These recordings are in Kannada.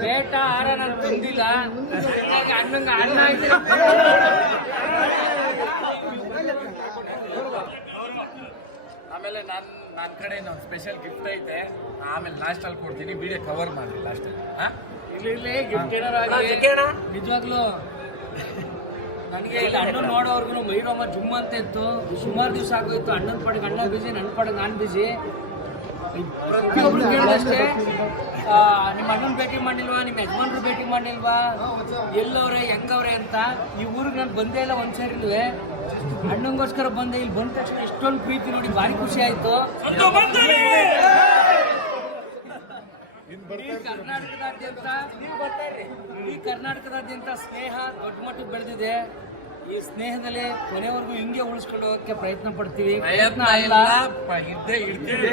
ಬೇಟ ಆರ ನಾನು ತಂದಿಲ್ಲ ಹಾಗಾಗಿ ಅಣ್ಣಂಗ ಅಣ್ಣ ಆಮೇಲೆ ನಾನು ನನ್ನ ಕಡೆ ಒಂದು ಸ್ಪೆಷಲ್ ಗಿಫ್ಟ್ ಐತೆ. ಆಮೇಲೆ ಲಾಸ್ಟಲ್ಲಿ ಕೊಡ್ತೀನಿ. ವಿಡಿಯೋ ಕವರ್ ಮಾಡಿ ಲಾಸ್ಟಲ್ಲಿ ಇಲ್ಲಿ ಗಿಫ್ಟ್ ಏನಾರ. ನಿಜವಾಗ್ಲೂ ನನಗೆ ಇಲ್ಲಿ ಅಣ್ಣನ್ ನೋಡೋರ್ಗು ಮೈರೋಮ ಜುಮ್ ಅಂತ ಇತ್ತು. ಸುಮಾರು ದಿವಸ ಆಗೋಯ್ತು. ಅಣ್ಣನ ಪಡೆಗೆ ಅಣ್ಣ ಬಿಸಿ ನನ್ನ ಪಡೆಗೆ ನಾನು ಬಿಸಿ ಪ್ರತಿಯೊಬ್ರು ಕೇಳೋದಷ್ಟೇ ನಿಮ್ಮ ಅಣ್ಣನ ಭೇಟಿ ಮಾಡಿಲ್ವಾ? ನಿಮ್ಮ ಯಜಮಾನ್ರು ಭೇಟಿ ಮಾಡಿಲ್ವಾ? ಎಲ್ಲವ್ರೆ ಹೆಂಗವ್ರೆ ಅಂತ ಈ ಊರಿಗೆ ನಾನು ಬಂದೇ ಇಲ್ಲ ಒಂದ್ಸರಿಲ್ವೇ ಅಣ್ಣಂಗೋಸ್ಕರ ಬಂದೆ. ಇಲ್ಲಿ ಬಂದ ತಕ್ಷಣ ಎಷ್ಟೊಂದು ಪ್ರೀತಿ ನೋಡಿ ಭಾರಿ ಖುಷಿ ಆಯ್ತು. ಈ ಕರ್ನಾಟಕದಾದ್ಯಂತ ಈ ಕರ್ನಾಟಕದಾದ್ಯಂತ ಸ್ನೇಹ ದೊಡ್ಡ ಮಟ್ಟಕ್ಕೆ ಬೆಳೆದಿದೆ. ಈ ಸ್ನೇಹದಲ್ಲಿ ಕೊನೆವರೆಗೂ ಹಿಂಗೆ ಉಳಿಸ್ಕೊಂಡು ಹೋಗಕ್ಕೆ ಪ್ರಯತ್ನ ಪಡ್ತೀವಿ. ಪ್ರಯತ್ನ ಇಲ್ಲ. ಇದ್ದೇ ಇರ್ತೀವಿ.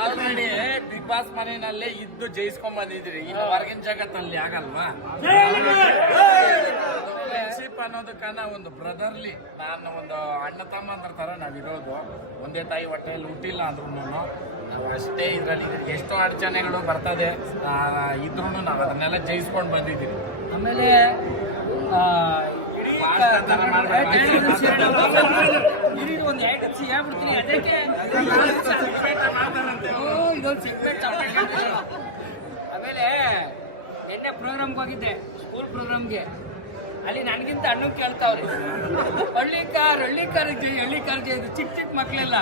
ಆಲ್ರೆಡಿ ಬಿಗ್ ಬಾಸ್ ಮನೆಯಲ್ಲೇ ಇದ್ದು ಜಯಿಸ್ಕೊಂಡ್ ಬಂದಿದ್ರಿ ಇನ್ನು ಹೊರಗಿನ ಜಗತ್ತಲ್ಲಿ ಆಗಲ್ವಾ? ಫ್ರೆಂಡ್ಶಿಪ್ ಅನ್ನೋದಕ್ಕನ್ನ ಒಂದು ಬ್ರದರ್ಲಿ ನಾನು ಒಂದು ಅಣ್ಣ ತಮ್ಮಂದ್ರ ತರ ನಾವಿರೋದು ಒಂದೇ ತಾಯಿ ಹೊಟ್ಟೆಯಲ್ಲಿ ಹುಟ್ಟಿಲ್ಲ ಅಂದ್ರೂ ನಾವು ಅಷ್ಟೇ ಇದರಲ್ಲಿ ಎಷ್ಟೋ ಅಡಚಣೆಗಳು ಬರ್ತದೆ ಇದ್ರೂ ನಾವು ಅದನ್ನೆಲ್ಲ ಜಯಿಸ್ಕೊಂಡು ಬಂದಿದ್ದೀವಿ ಆಮೇಲೆ ಆಮೇಲೆ ನಿನ್ನೆ ಪ್ರೋಗ್ರಾಮ್ಗೆ ಹೋಗಿದ್ದೆ ಸ್ಕೂಲ್ ಪ್ರೋಗ್ರಾಮ್ಗೆ ಅಲ್ಲಿ ನನಗಿಂತ ಹಣ್ಣು ಕೇಳ್ತಾವ್ರಿ. ಹಳ್ಳಿ ಕಾರ್ ಹಳ್ಳಿ ಕಾರ್ ಜೈ ಹಳ್ಳಿ ಕಾರ್ ಜೈ ಇದು ಚಿಕ್ಕ ಚಿಕ್ಕ ಮಕ್ಕಳೆಲ್ಲ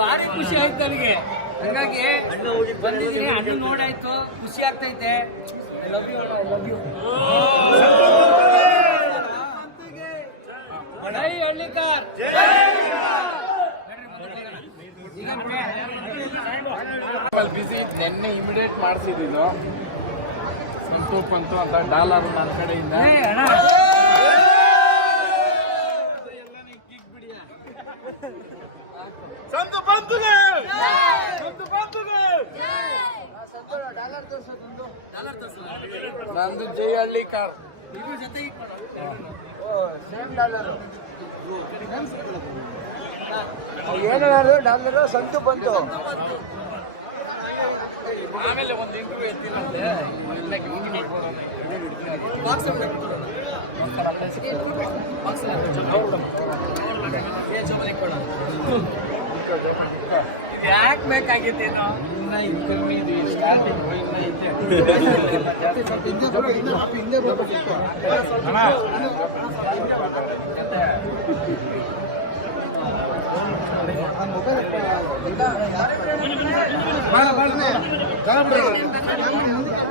ಭಾರಿ ಖುಷಿ ಆಯ್ತು ನನಗೆ ಹಂಗಾಗಿ ಬಂದಿದ್ದೀನಿ ಹಣ್ಣು ನೋಡಾಯ್ತು, ಖುಷಿ ಆಗ್ತೈತೆ. ಲವ್ ಯು ಲವ್ ಯು ಜೈ ಹಳ್ಳಿ ಕಾರ್ ಬಿಸಿ ನೆನ್ನೆ ಇಮಿಡಿಯೇಟ್ ಮಾಡಿಸಿದ್ದು ಸಂತು ಬಂತು ಅಂತ ಡಾಲರ್ ನನ್ನ ಕಡೆಯಿಂದ. ನಂದು ಜೈ ಹಳ್ಳಿ ಕಾರ್. ಜೊತೆ ಏನಾದ್ರು ಡಾಲರ್. ಸಂತು ಬಂತು. ಆಮೇಲೆ ಒಂದು ಇಂಟರ್ವ್ಯೂ ಗಿಫ್ಟ್ ಮಾಡ್ಬೋದು ಯಾಕೆ ಬೇಕಾಗಿತ್ತೇನೋ? ಇನ್ನ ಇನ್ಕಮ್ಮಿ ಇದು ಸ್ಟಾರ್ಟಿಂಗ್ ಇನ್ನ ಇದೆ